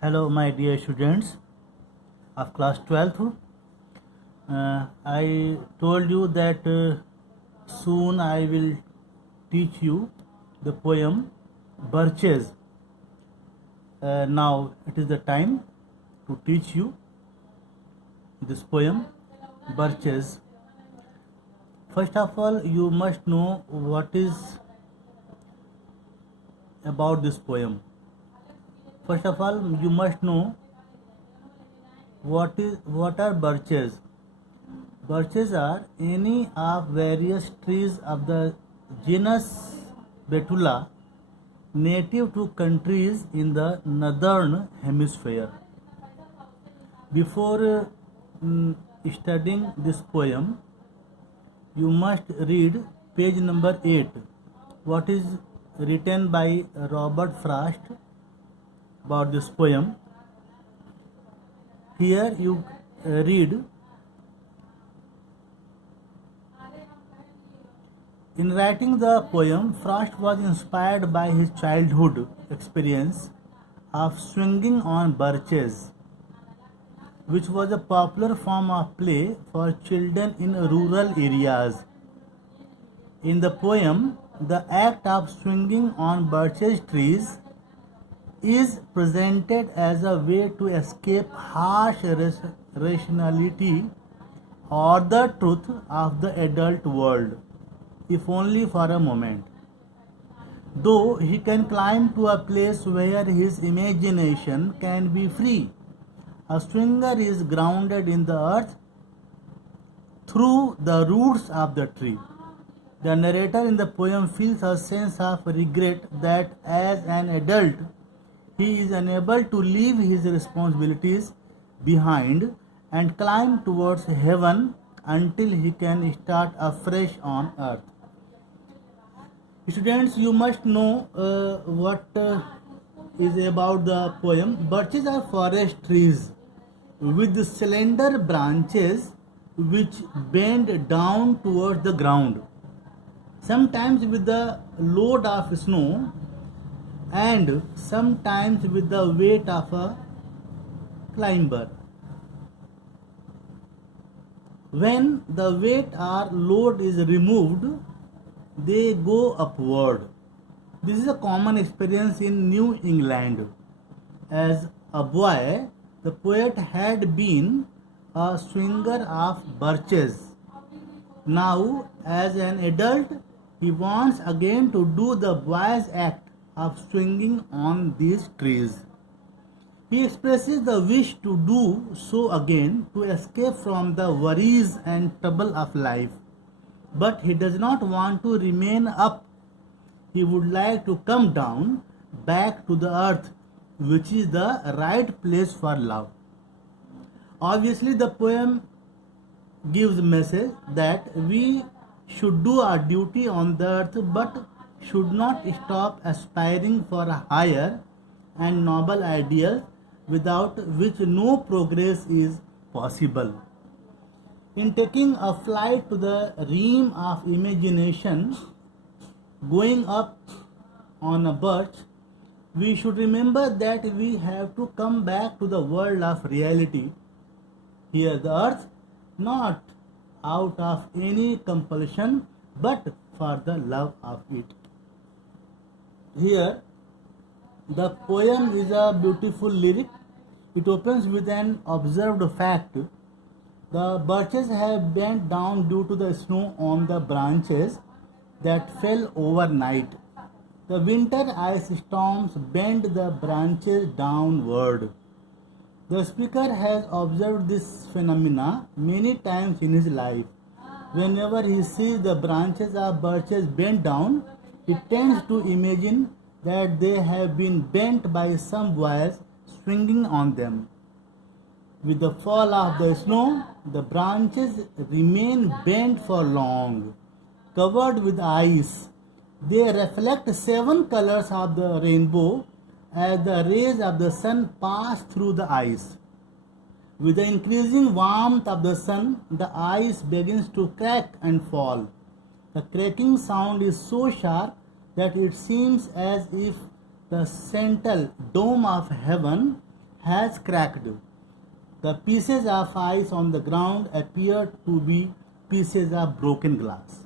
Hello, my dear students of class 12th. I told you that soon I will teach you the poem Birches. Now it is the time to teach you this poem Birches. First of all, you must know what is about this poem. First of all, you must know what are birches. Birches are any of various trees of the genus Betula native to countries in the northern hemisphere. Before studying this poem, you must read page number 8, what is written by Robert Frost about this poem. Here you read, in writing the poem, Frost was inspired by his childhood experience of swinging on birches, which was a popular form of play for children in rural areas. In the poem, the act of swinging on birches trees is presented as a way to escape harsh rationality or the truth of the adult world, if only for a moment. Though he can climb to a place where his imagination can be free, a swinger is grounded in the earth through the roots of the tree. The narrator in the poem feels a sense of regret that as an adult he is unable to leave his responsibilities behind and climb towards heaven until he can start afresh on earth. Students, you must know what is about the poem. Birches are forest trees with slender branches which bend down towards the ground, sometimes with the load of snow and sometimes with the weight of a climber. When the weight or load is removed, they go upward. This is a common experience in New England. As a boy, the poet had been a swinger of birches. Now, as an adult, he wants again to do the boy's act of swinging on these trees. He expresses the wish to do so again to escape from the worries and trouble of life. But he does not want to remain up. He would like to come down back to the earth, which is the right place for love. Obviously, the poem gives a message that we should do our duty on the earth but should not stop aspiring for a higher and noble ideal without which no progress is possible. In taking a flight to the realm of imagination, going up on a birch, we should remember that we have to come back to the world of reality, here the earth, not out of any compulsion but for the love of it. Here, the poem is a beautiful lyric. It opens with an observed fact. The birches have bent down due to the snow on the branches that fell overnight. The winter ice storms bend the branches downward. The speaker has observed this phenomena many times in his life. Whenever he sees the branches of birches bent down, he tends to imagine that they have been bent by some boys swinging on them. With the fall of the snow, the branches remain bent for long, covered with ice. They reflect 7 colors of the rainbow as the rays of the sun pass through the ice. With the increasing warmth of the sun, the ice begins to crack and fall. The cracking sound is so sharp that it seems as if the central dome of heaven has cracked. The pieces of ice on the ground appear to be pieces of broken glass.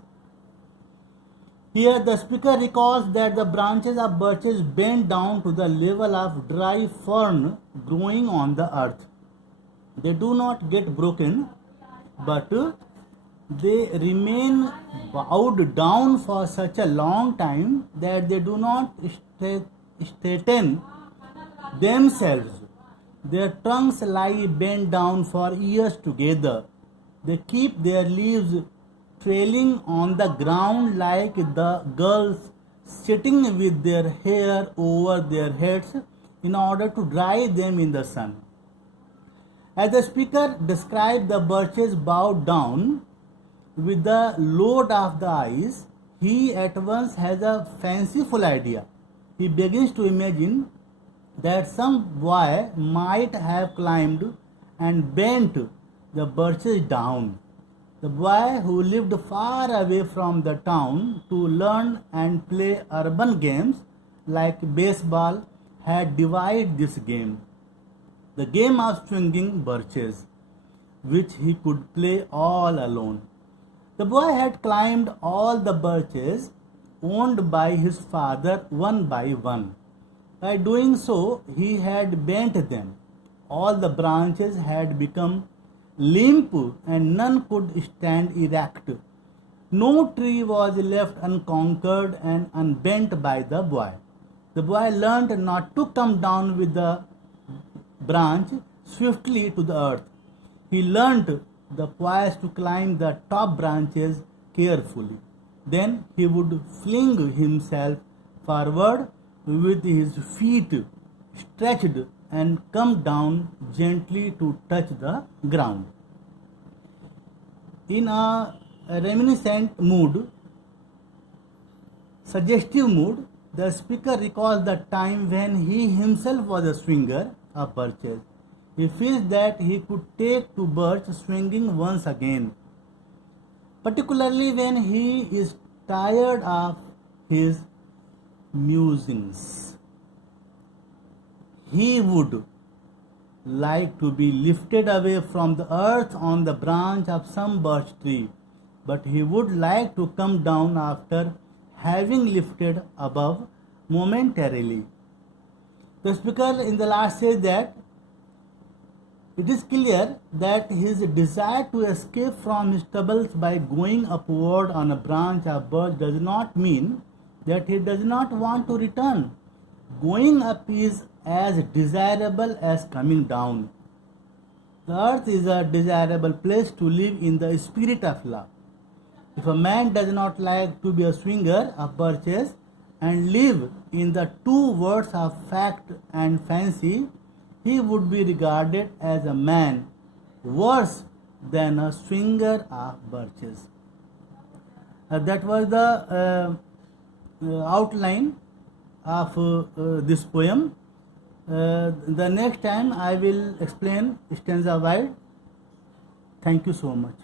Here, the speaker recalls that the branches of birches bend down to the level of dry fern growing on the earth. They do not get broken, but they remain bowed down for such a long time that they do not straighten themselves. Their trunks lie bent down for years together. They keep their leaves trailing on the ground like the girls sitting with their hair over their heads in order to dry them in the sun. As the speaker described the birches bowed down with the load of the ice, he at once has a fanciful idea. He begins to imagine that some boy might have climbed and bent the birches down. The boy, who lived far away from the town to learn and play urban games like baseball, had devised this game, the game of swinging birches, which he could play all alone. The boy had climbed all the birches owned by his father one by one. By doing so, he had bent them. All the branches had become limp and none could stand erect. No tree was left unconquered and unbent by the boy. The boy learned not to come down with the branch swiftly to the earth. He learned the poise to climb the top branches carefully. Then he would fling himself forward with his feet stretched and come down gently to touch the ground. In a reminiscent mood, suggestive mood, the speaker recalls the time when he himself was a swinger of birches. He feels that he could take to birch swinging once again, particularly when he is tired of his musings. He would like to be lifted away from the earth on the branch of some birch tree, but he would like to come down after having lifted above momentarily. The speaker in the last says that it is clear that his desire to escape from his troubles by going upward on a branch of birch does not mean that he does not want to return. Going up is as desirable as coming down. The earth is a desirable place to live in the spirit of love. If a man does not like to be a swinger of birches and live in the two worlds of fact and fancy, he would be regarded as a man worse than a swinger of birches. That was the outline of this poem. The next time I will explain stanza wide. Thank you so much.